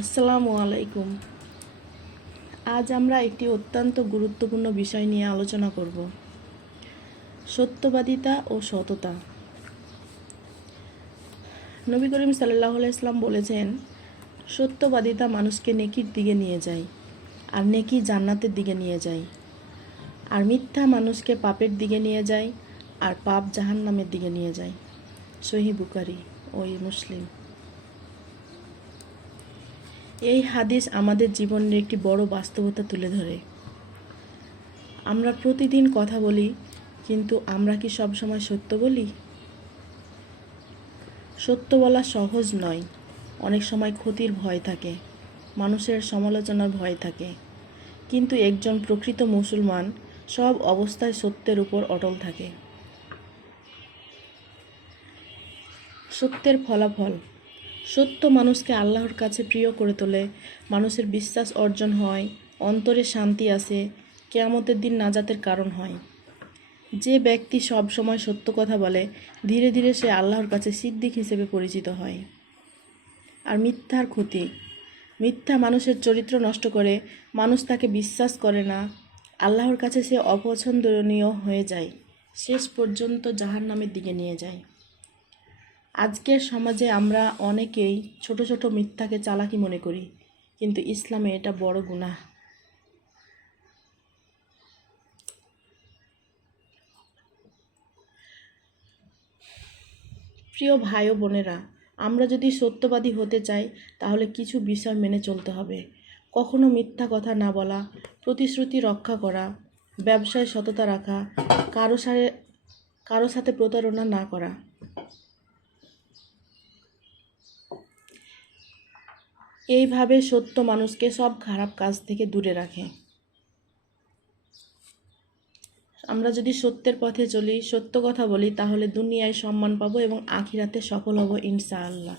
আসসালামু আলাইকুম। আজ আমরা একটি অত্যন্ত গুরুত্বপূর্ণ বিষয় নিয়ে আলোচনা করব, সত্যবাদিতা ও সততা। নবী করিম সাল্লাল্লাহু আলাইহি ওয়াসাল্লাম বলেছেন, সত্যবাদিতা মানুষকে নেকির দিকে নিয়ে যায়, আর নেকি জান্নাতের দিকে নিয়ে যায়, আর মিথ্যা মানুষকে পাপের দিকে নিয়ে যায়, আর পাপ জাহান্নামের দিকে নিয়ে যায়। সহিহ বুখারী ও মুসলিম। এই হাদিস আমাদের জীবনের একটি বড় বাস্তবতা তুলে ধরে। আমরা প্রতিদিন কথা বলি, কিন্তু আমরা কি সবসময় সত্য বলি? সত্য বলা সহজ নয়। অনেক সময় ক্ষতির ভয় থাকে, মানুষের সমালোচনার ভয় থাকে। কিন্তু একজন প্রকৃত মুসলমান সব অবস্থায় সত্যের উপর অটল থাকে। সত্যের ফলাফল: সত্য মানুষকে আল্লাহর কাছে প্রিয় করে তোলে, মানুষের বিশ্বাস অর্জন হয়, অন্তরে শান্তি আসে, কিয়ামতের দিন নাজাতের কারণ হয়। যে ব্যক্তি সব সময় সত্য কথা বলে, ধীরে ধীরে সে আল্লাহর কাছে সিদ্দিক হিসেবে পরিচিত হয়। আর মিথ্যার ক্ষতি: মিথ্যা মানুষের চরিত্র নষ্ট করে, মানুষ তাকে বিশ্বাস করে না, আল্লাহর কাছে সে অপছন্দনীয় হয়ে যায়, শেষ পর্যন্ত জাহান্নামের দিকে নিয়ে যায়। আজকের সমাজে আমরা অনেকেই ছোট ছোট মিথ্যাকে চালাকি মনে করি, কিন্তু ইসলামে এটা বড় গুনাহ। প্রিয় ভাই ও বোনেরা, আমরা যদি সত্যবাদী হতে চাই তাহলে কিছু বিষয় মেনে চলতে হবে। কখনো মিথ্যা কথা না বলা, প্রতিশ্রুতি রক্ষা করা, ব্যবসায় সততা রাখা, কারো সাথে প্রতারণা না করা। এইভাবে সত্য মানুষকে সব খারাপ কাজ থেকে দূরে রাখে। আমরা যদি সত্যের পথে চলি, সত্য কথা বলি, তাহলে দুনিয়ায় সম্মান পাবো এবং আখিরাতে সফল হব ইনশাআল্লাহ।